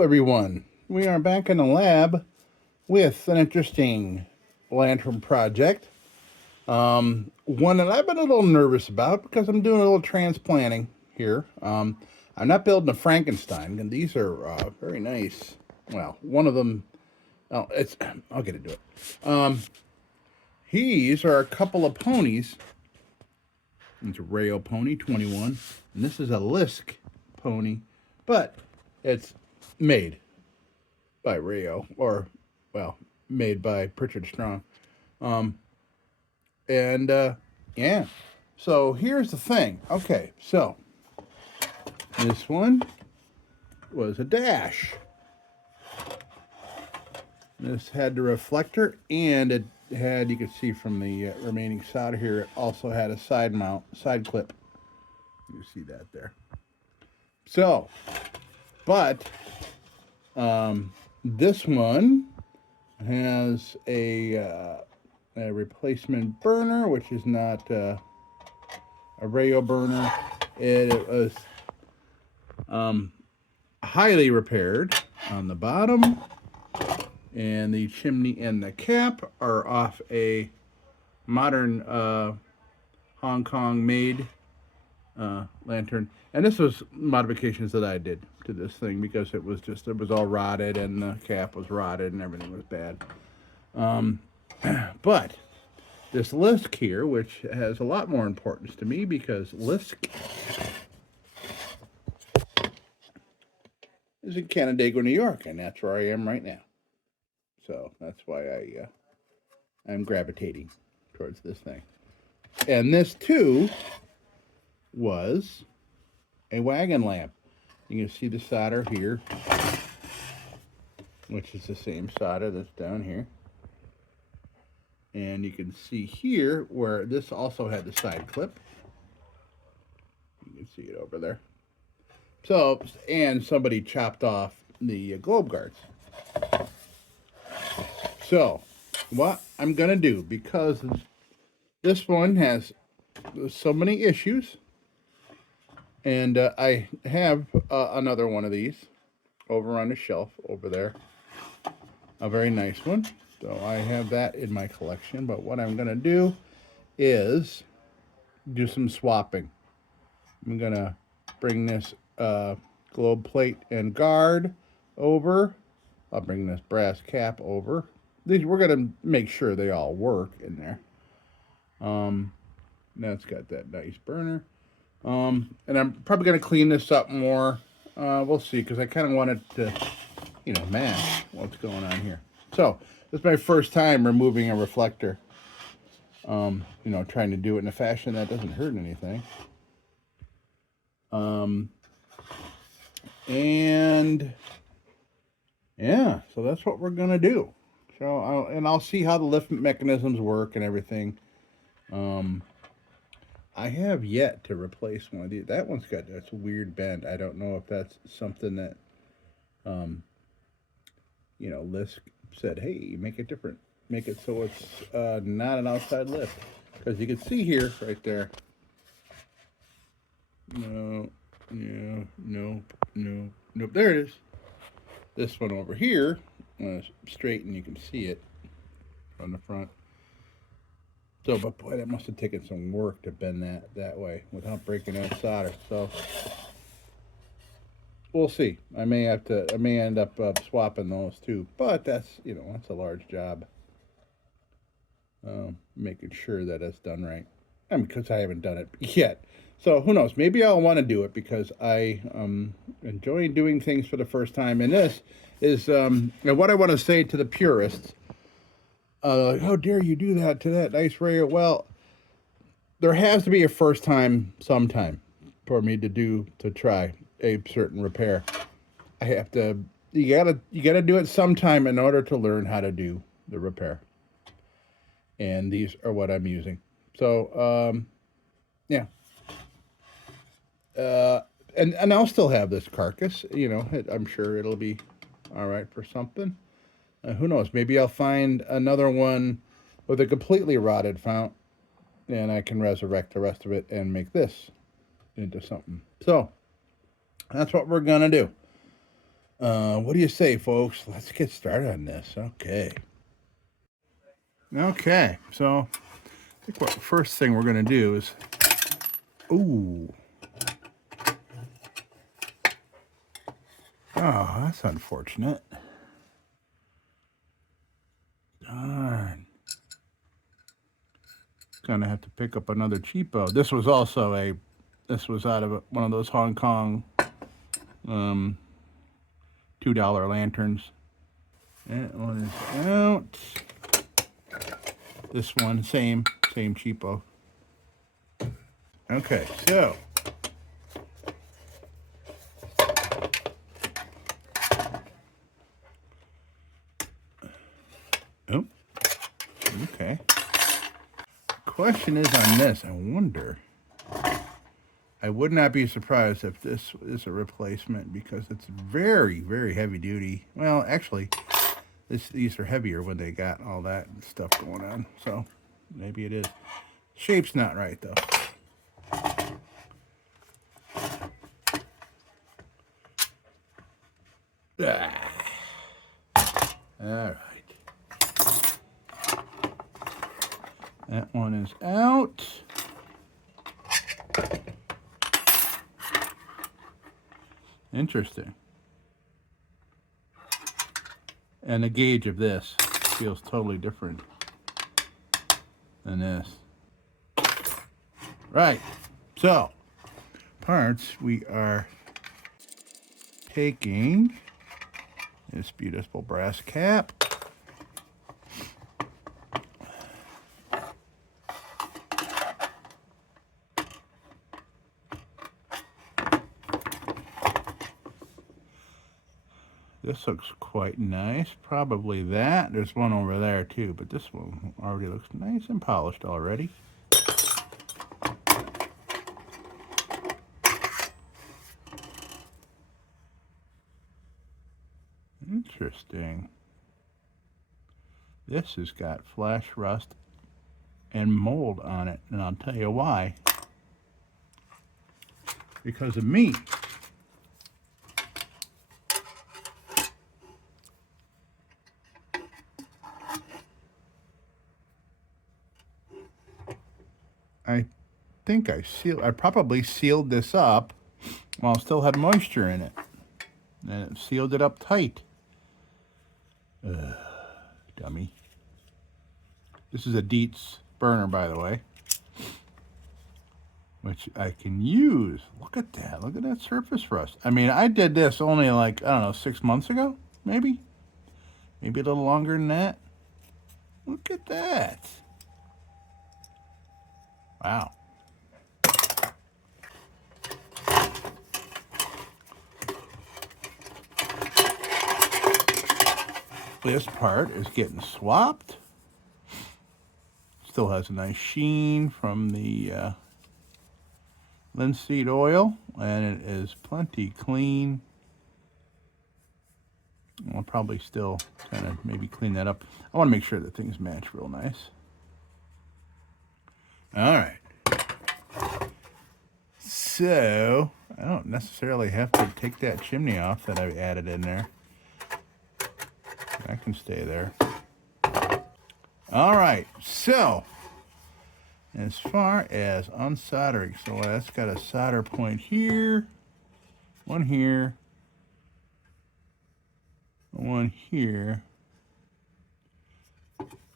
Hello, everyone. We are back in the lab with an interesting lantern project. One that I've been a little nervous about because I'm doing a little transplanting here. I'm not building a Frankenstein, and these are very nice. Well, one of them, oh, it's I'll get into it. These are a couple of ponies. It's a RAYO pony 21, and this is a LISK pony, but it's made by RAYO, or, well, made by Pritchard Strong. And yeah, so here's the thing. Okay, so this one was a dash. This had the reflector, and it had, you could see from the remaining solder here, it also had a side mount, side clip. You see that there. So, but this one has a replacement burner, which is not a RAYO burner. It was highly repaired on the bottom, and the chimney and the cap are off a modern Hong Kong made lantern. And this was modifications that I did to this thing because it was all rotted, and the cap was rotted and everything was bad. But this LISK here, which has a lot more importance to me because LISK is in Canandaigua, New York, and that's where I am right now. So that's why I'm gravitating towards this thing. And this too was a wagon lamp. You can see the solder here, which is the same solder that's down here. And you can see here where this also had the side clip. You can see it over there. So, and somebody chopped off the globe guards. So, what I'm going to do, because this one has so many issues, and I have another one of these over on the shelf over there, a very nice one. So I have that in my collection, but what I'm going to do is do some swapping. I'm going to bring this globe plate and guard over. I'll bring this brass cap over. These, we're going to make sure they all work in there. That's got that nice burner. And I'm probably going to clean this up more. We'll see, because I kind of want it to, match what's going on here. So, this is my first time removing a reflector. Trying to do it in a fashion that doesn't hurt anything. And yeah, so that's what we're gonna do. So I'll see how the lift mechanisms work and everything. I have yet to replace one of these. That one's got that's a weird bend. I don't know if that's something that LISK said, hey, make it different. Make it so it's not an outside lift. Because you can see here, right there. No. There it is. This one over here, straight, and you can see it from the front. So, but boy, that must have taken some work to bend that way without breaking that solder. So, we'll see. I may end up swapping those too. But that's a large job. Making sure that it's done right. Because I haven't done it yet. So who knows? Maybe I'll want to do it because I enjoy doing things for the first time. And this is what I want to say to the purists. How dare you do that to that nice RAYO? Well, there has to be a first time sometime for me to try a certain repair. I have to. You gotta do it sometime in order to learn how to do the repair. And these are what I'm using. So yeah. And I'll still have this carcass. I'm sure it'll be all right for something. Who knows? Maybe I'll find another one with a completely rotted fount, and I can resurrect the rest of it and make this into something. So that's what we're gonna do. What do you say, folks? Let's get started on this. Okay. Okay, so I think what the first thing we're going to do is... Ooh. Oh, that's unfortunate. Darn. Gonna have to pick up another cheapo. This was also this was out of one of those Hong Kong $2 lanterns. That one is out. This one, same cheapo. Okay, so oh, okay. Question is on this. I wonder. I would not be surprised if this is a replacement because it's very, very heavy duty. Well, actually, these are heavier when they got all that stuff going on. So maybe it is. Shape's not right though. Ah. All right. That one is out. Interesting. And the gauge of this feels totally different than this. Right. So, parts, we are taking this beautiful brass cap. This looks quite nice. Probably that. There's one over there too, but this one already looks nice and polished already. Interesting. This has got flash rust and mold on it, and I'll tell you why. Because of me. I think I probably sealed this up while it still had moisture in it. And it sealed it up tight. Dummy. This is a Dietz burner, by the way, which I can use. Look at that. Look at that surface rust. I mean, I did this only like, I don't know, 6 months ago, maybe? Maybe a little longer than that. Look at that. Wow. This part is getting swapped. Still has a nice sheen from the linseed oil, and it is plenty clean. I'll probably still kind of maybe clean that up. I want to make sure that things match real nice. All right. So I don't necessarily have to take that chimney off that I added in there. That can stay there. All right, so as far as unsoldering, so that's got a solder point here, one here, one here.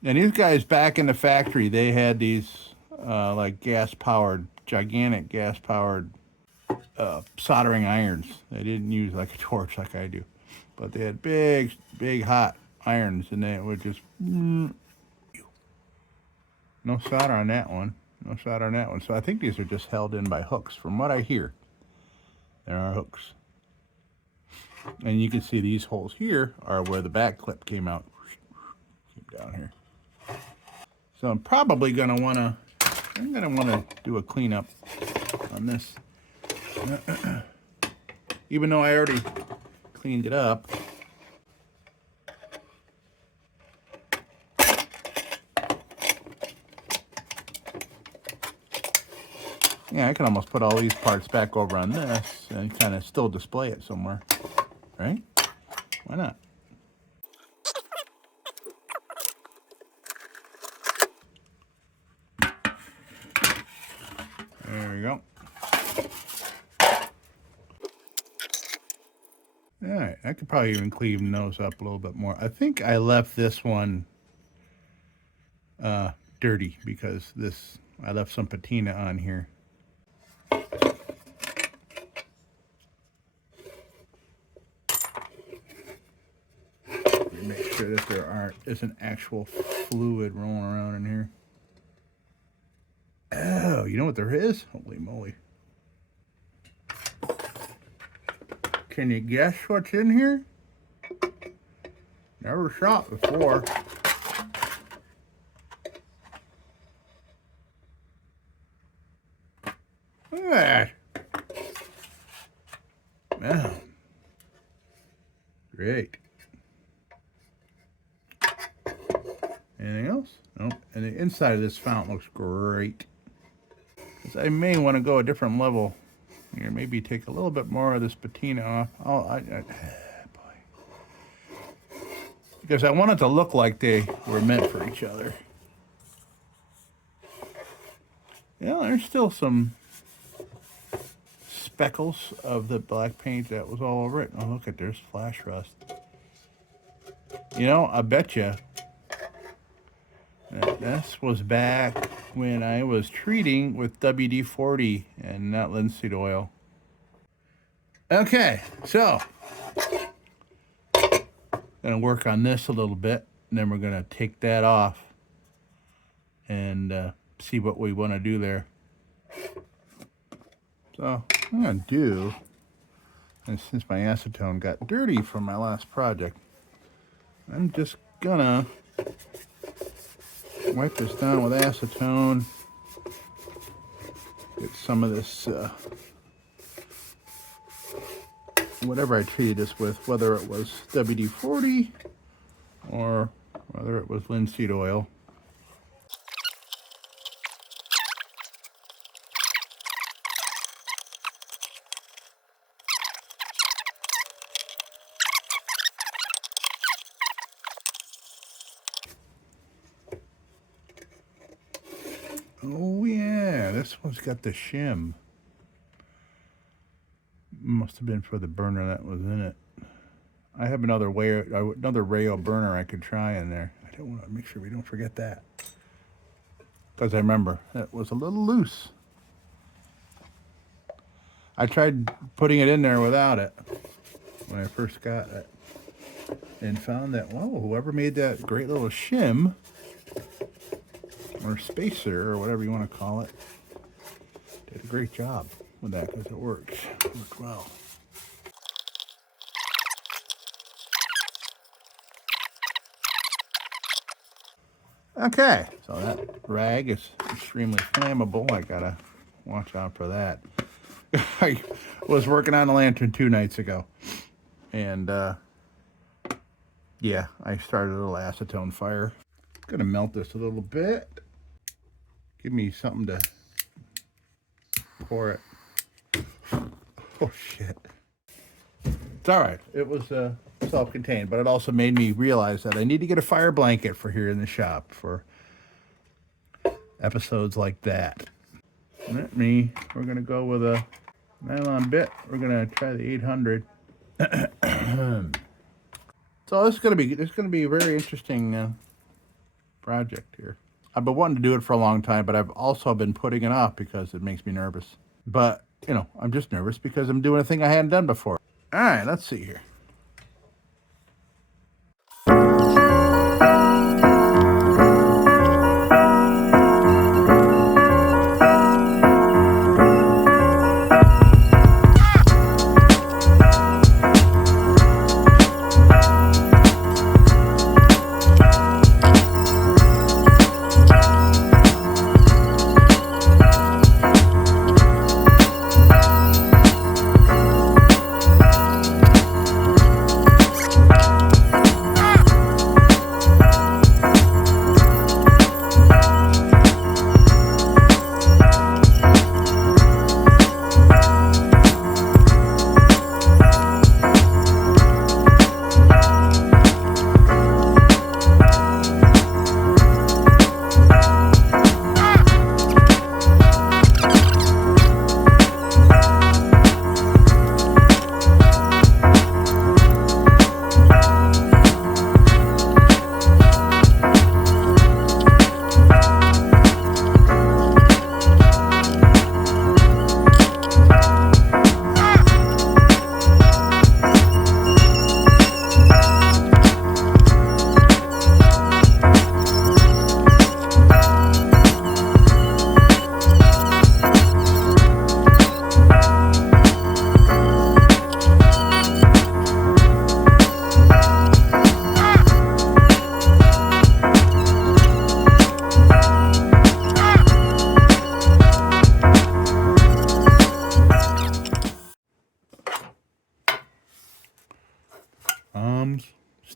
And these guys back in the factory, they had these like gas-powered, gigantic gas-powered soldering irons. They didn't use like a torch like I do, but they had big, hot irons, and they would just no solder on that one. No solder on that one. So I think these are just held in by hooks. From what I hear, there are hooks. And you can see these holes here are where the back clip came out. Came down here. So I'm probably gonna wanna do a cleanup on this. Even though I already cleaned it up. Yeah, I can almost put all these parts back over on this and kind of still display it somewhere, right? Why not? There we go. All right, I could probably even clean those up a little bit more. I think I left this one dirty because I left some patina on here. Make sure that there isn't actual fluid rolling around in here. Oh, you know what there is? Holy moly. Can you guess what's in here? Never shot before. Look at that. Wow. Great. Anything else? Nope. And the inside of this fountain looks great. I may want to go a different level here. Maybe take a little bit more of this patina off. Boy. Because I want it to look like they were meant for each other. Yeah, there's still some speckles of the black paint that was all over it. Oh, look at, there's flash rust. You know, I bet you this was back when I was treating with WD-40 and not linseed oil. Okay, so gonna work on this a little bit, and then we're gonna take that off and see what we want to do there. So I'm gonna do, and since my acetone got dirty from my last project, I'm just gonna wipe this down with acetone. Get some of this, whatever I treated this with, whether it was WD-40 or whether it was linseed oil. Oh yeah, this one's got the shim. Must have been for the burner that was in it. I have another RAYO burner I could try in there. I don't want to make sure we don't forget that, because I remember it was a little loose. I tried putting it in there without it when I first got it, and found that, whoa, whoever made that great little shim or spacer or whatever you want to call it did a great job with that, because it works. It worked well. Okay, so that rag is extremely flammable. I gotta watch out for that. I was working on a lantern 2 nights ago, and yeah, I started a little acetone fire. Gonna melt this a little bit. Give me something to pour it. Oh shit. It's all right. It was self-contained, but it also made me realize that I need to get a fire blanket for here in the shop for episodes like that. We're gonna go with a nylon bit. We're gonna try the 800. So this is gonna be a very interesting project here. I've been wanting to do it for a long time, but I've also been putting it off because it makes me nervous. But, you know, I'm just nervous because I'm doing a thing I hadn't done before. All right, let's see here.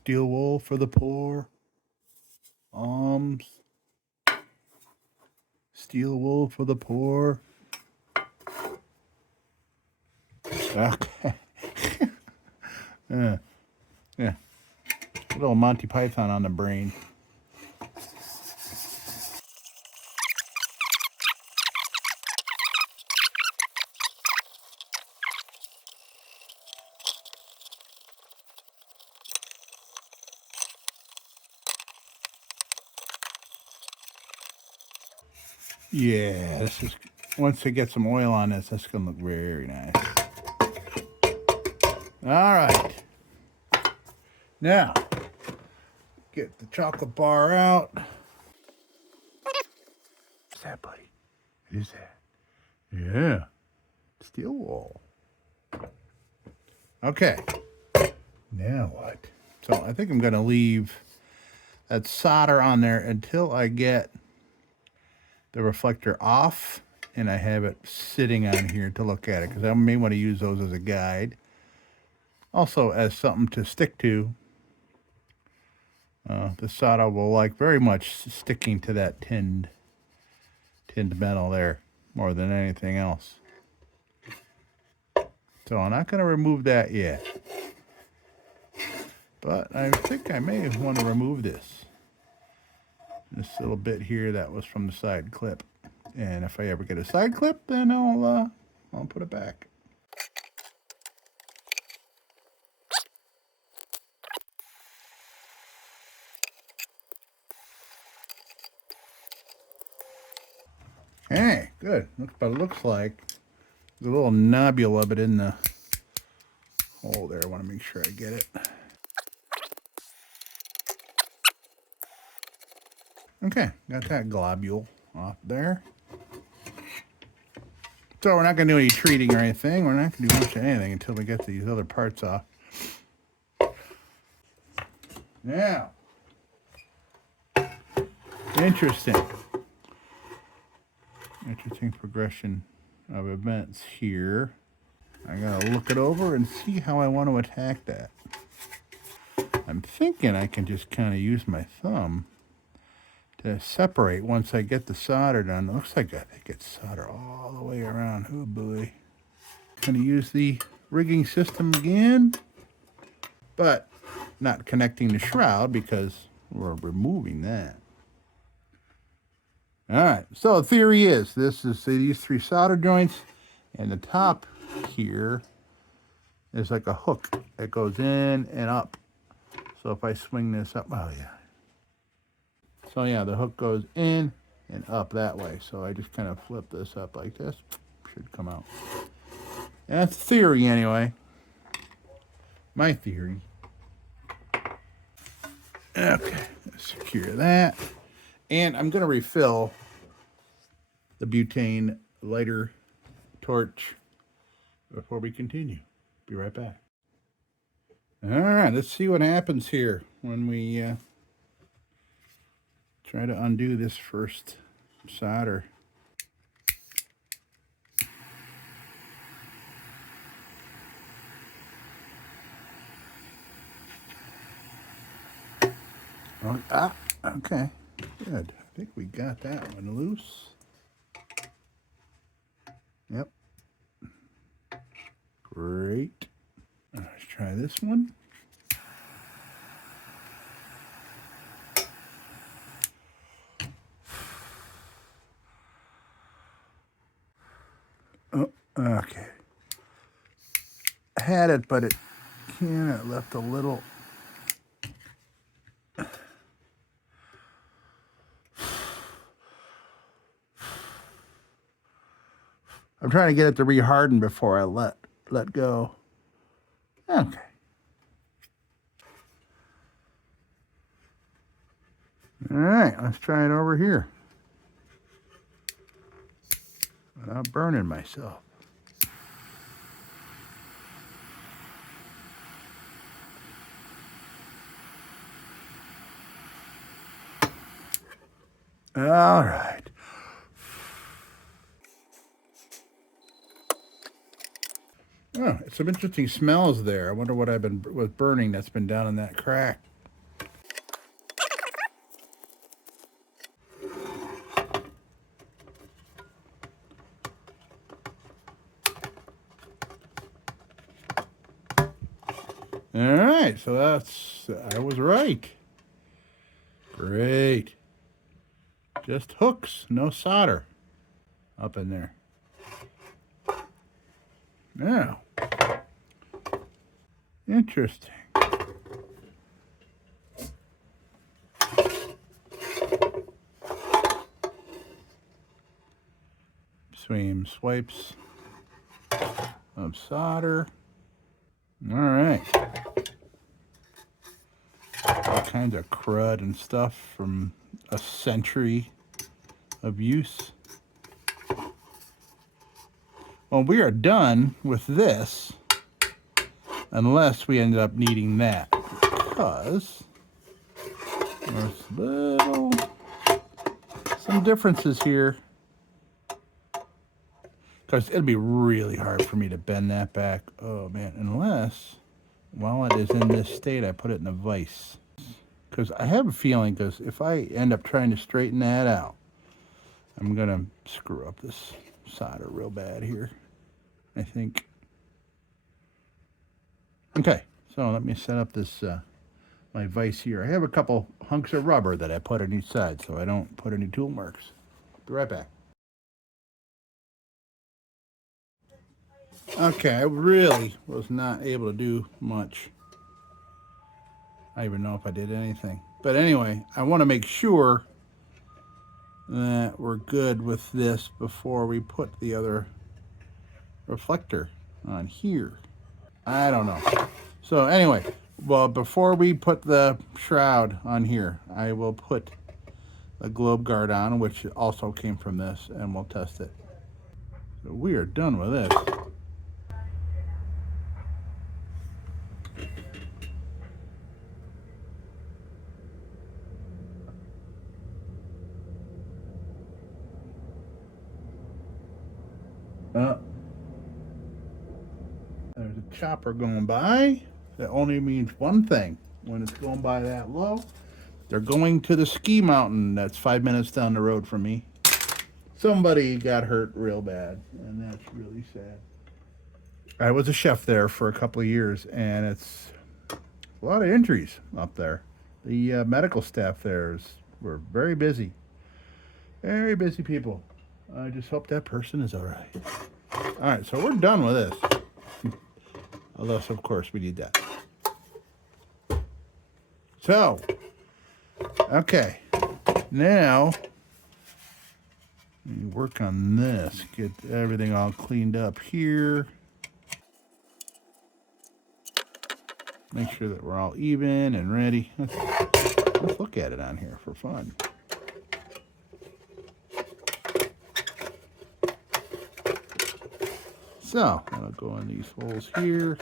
Steel wool for the poor. Steel wool for the poor. Okay. Yeah. A little Monty Python on the brain. Yeah, this is, once I get some oil on this, that's going to look very nice. All right. Now, get the chocolate bar out. What's that, buddy? What is that? Yeah. Steel wool. Okay. Now what? So I think I'm going to leave that solder on there until I get the reflector off and I have it sitting on here to look at it, because I may want to use those as a guide. Also as something to stick to. The solder will like very much sticking to that tinned metal there more than anything else. So I'm not going to remove that yet. But I think I may want to remove this little bit here that was from the side clip. And if I ever get a side clip, then I'll put it back. Hey, good. But it looks like there's a little nobule of it in the hole there. I want to make sure I get it. Okay, got that globule off there. So we're not going to do any treating or anything. We're not going to do much of anything until we get these other parts off. Now, interesting progression of events here. I gotta look it over and see how I want to attack that. I'm thinking I can just kind of use my thumb to separate once I get the solder done. It looks like I think it's solder all the way around. Oh boy. Gonna use the rigging system again, but not connecting the shroud because we're removing that. All right, so the theory is this is these three solder joints, and the top here is like a hook that goes in and up. So if I swing this up, oh yeah. So yeah, the hook goes in and up that way. So I just kind of flip this up like this. Should come out. That's theory anyway. My theory. Okay, secure that. And I'm going to refill the butane lighter torch before we continue. Be right back. All right, let's see what happens here when we try to undo this first solder. Oh, okay, good. I think we got that one loose. Yep. Great. Let's try this one. Oh, okay. I had it, but it kind of left a little. I'm trying to get it to reharden before I let go. Okay. All right, let's try it over here without burning myself. All right. Oh, some interesting smells there. I wonder what was burning that's been down in that crack. All right, so I was right. Great. Just hooks, no solder up in there. Now, interesting. Same swipes of solder. All right. All kinds of crud and stuff from a century of use. Well, we are done with this unless we end up needing that, because there's some differences here. Because it'll be really hard for me to bend that back. Oh man, unless while it is in this state, I put it in a vise. Because I have a feeling, because if I end up trying to straighten that out, I'm going to screw up this solder real bad here, I think. Okay, so let me set up this my vise here. I have a couple hunks of rubber that I put on each side so I don't put any tool marks. Be right back. Okay, I really was not able to do much. I don't even know if I did anything. But anyway, I want to make sure that we're good with this before we put the other reflector on here. I don't know. So anyway, well, before we put the shroud on here, I will put the globe guard on, which also came from this, and we'll test it. So we are done with this. There's a chopper going by. That only means one thing. When it's going by that low, they're going to the ski mountain that's 5 minutes down the road from me. Somebody got hurt real bad, and that's really sad. I was a chef there for a couple of years, and it's a lot of injuries up there. The medical staff there were very busy. Very busy people. I just hope that person is all right. All right, so we're done with this. Unless, of course, we need that. So, okay. Now, work on this. Get everything all cleaned up here. Make sure that we're all even and ready. Let's look at it on here for fun. So, I'll go in these holes here.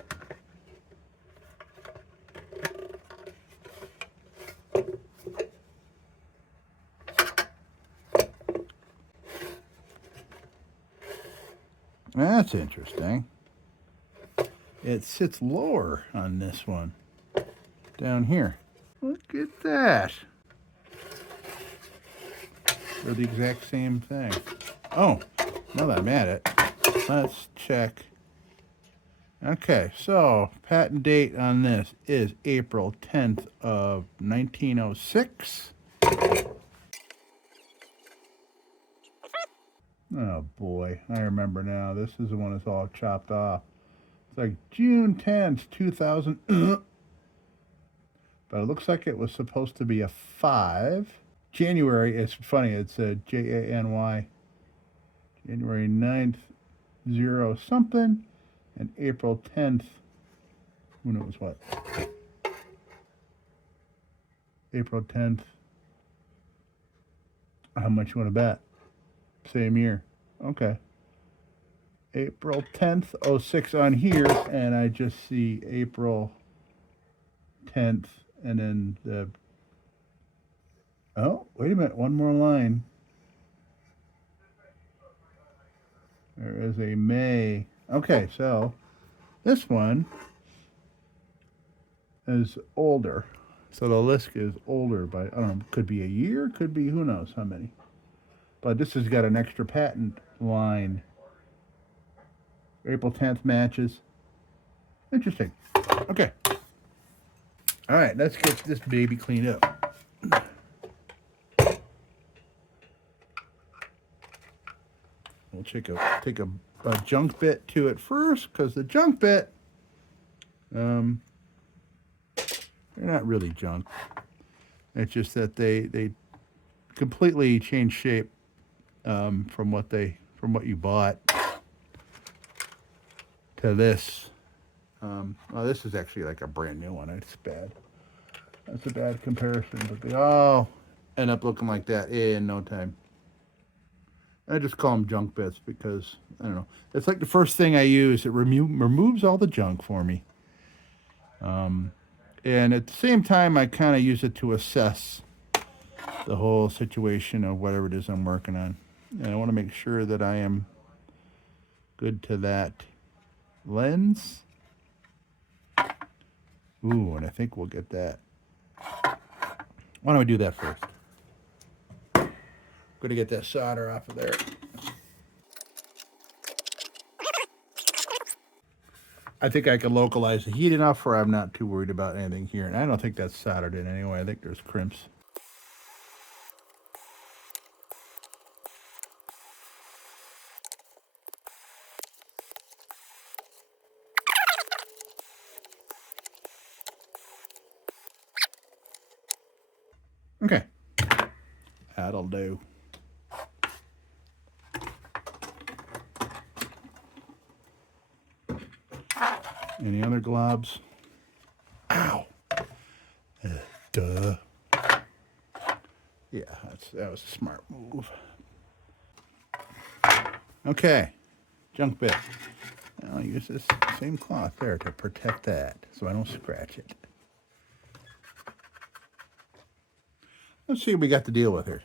That's interesting. It sits lower on this one, down here. Look at that. They're the exact same thing. Oh, now that I'm at it, let's check. Okay, so patent date on this is April 10th of 1906. Oh boy, I remember now. This is the one that's all chopped off. It's like June 10th, 2000. But it looks like it was supposed to be a 5. January, it's funny, it's a Jany. January 9th, 0 something. And April 10th, who knows what. April 10th. How much you want to bet? Same year. Okay. April 10th, 06 on here, and I just see April 10th, and then the... Oh, wait a minute, one more line. There is a May. Okay, so this one is older. So the LISK is older by, I don't know, could be a year, could be who knows how many. But this has got an extra patent line. April 10th matches. Interesting. Okay. All right, let's get this baby cleaned up. We'll take a junk bit to it first, because the junk bit, they're not really junk. It's just that they completely change shape from what you bought to this. Well, this is actually like a brand new one. It's bad. That's a bad comparison, but they all end up looking like that in no time. I just call them junk bits because, I don't know, it's like the first thing I use. It removes all the junk for me. And at the same time, I kind of use it to assess the whole situation of whatever it is I'm working on. And I want to make sure that I am good to that lens. Ooh, and I think we'll get that. Why don't we do that first? I'm going to get that solder off of there. I think I can localize the heat enough where I'm not too worried about anything here. And I don't think that's soldered in anyway. I think there's crimps. Okay. That'll do. Any other globs? Ow. Duh. Yeah, that was a smart move. Okay. Junk bit. I'll use this same cloth there to protect that so I don't scratch it. Let's see what we got to deal with here.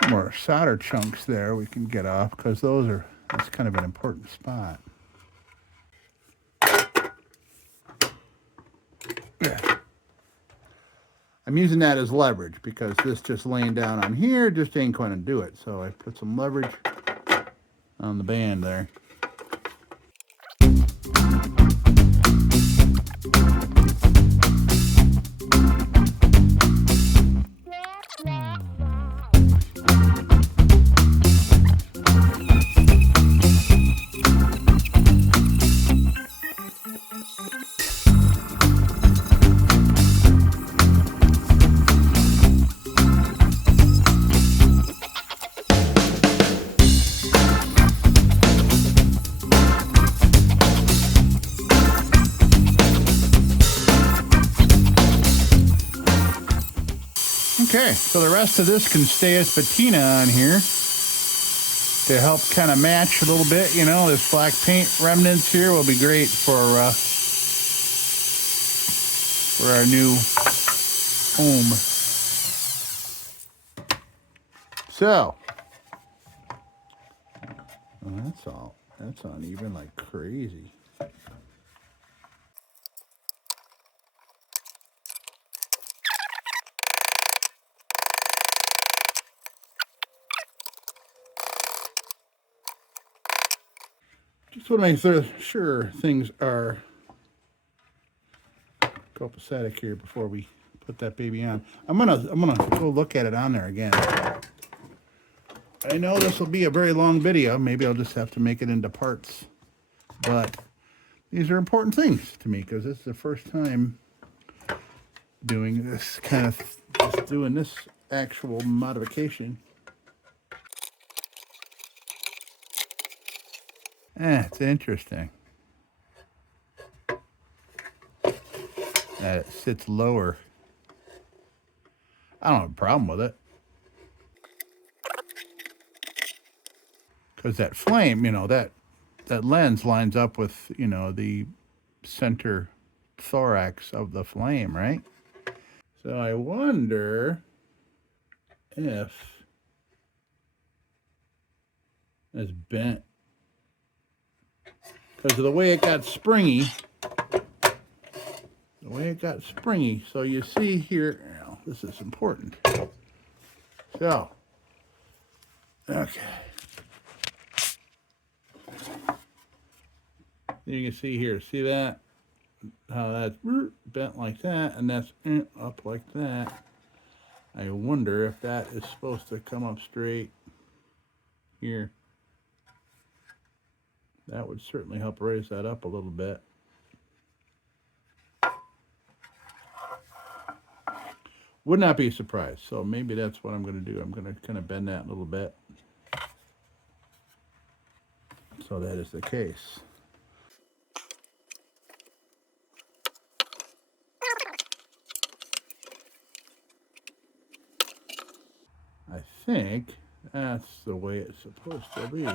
Some more solder chunks there we can get off because that's kind of an important spot. Yeah. I'm using that as leverage because this just laying down on here just ain't going to do it. So I put some leverage on the band there. Okay, so the rest of this can stay as patina on here to help kind of match a little bit. You know, this black paint remnants here will be great for our new home. So, that's uneven like crazy. Just want to make sure things are copacetic here before we put that baby on. I'm gonna go look at it on there again. I know this will be a very long video. Maybe I'll just have to make it into parts. But these are important things to me because this is the first time doing this kind of, just doing this actual modification. It's interesting that it sits lower. I don't have a problem with it. Because that flame, you know, that lens lines up with, you know, the center thorax of the flame, right? So I wonder if It's bent. Because of the way it got springy. So you see here, now, this is important. So, okay. You can see here, see that? How that's bent like that, and that's up like that. I wonder if that is supposed to come up straight here. That would certainly help raise that up a little bit. Would not be surprised. So maybe that's what I'm going to do. I'm going to kind of bend that a little bit. So that is the case. I think that's the way it's supposed to be.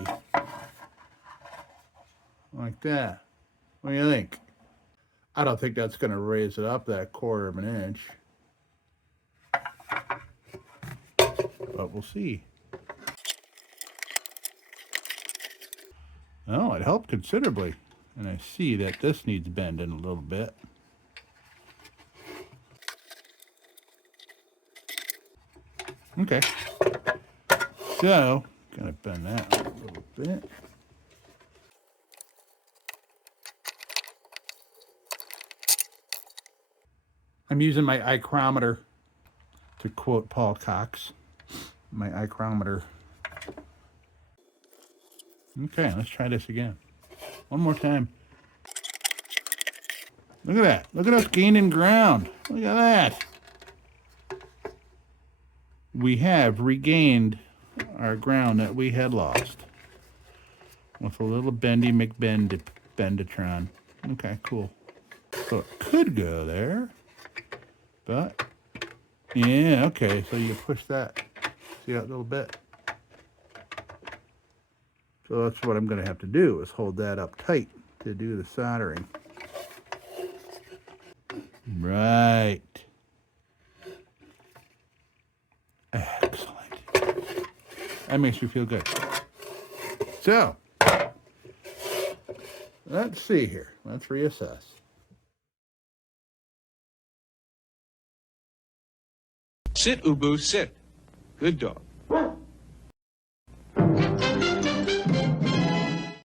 Like that. What do you think? I don't think that's going to raise it up that 1/4 of an inch. But we'll see. Oh, it helped considerably. And I see that this needs bending a little bit. Okay. So, gonna bend that a little bit. I'm using my micrometer, to quote Paul Cox. My micrometer. Okay, let's try this again. One more time. Look at that. Look at us gaining ground. Look at that. We have regained our ground that we had lost. With a little bendy McBenditron. Okay, cool. So it could go there. But, yeah, okay. So you push that. See that little bit? So that's what I'm going to have to do, is hold that up tight to do the soldering. Right. Excellent. That makes me feel good. So, let's see here. Let's reassess. Sit, Ubu, sit. Good dog.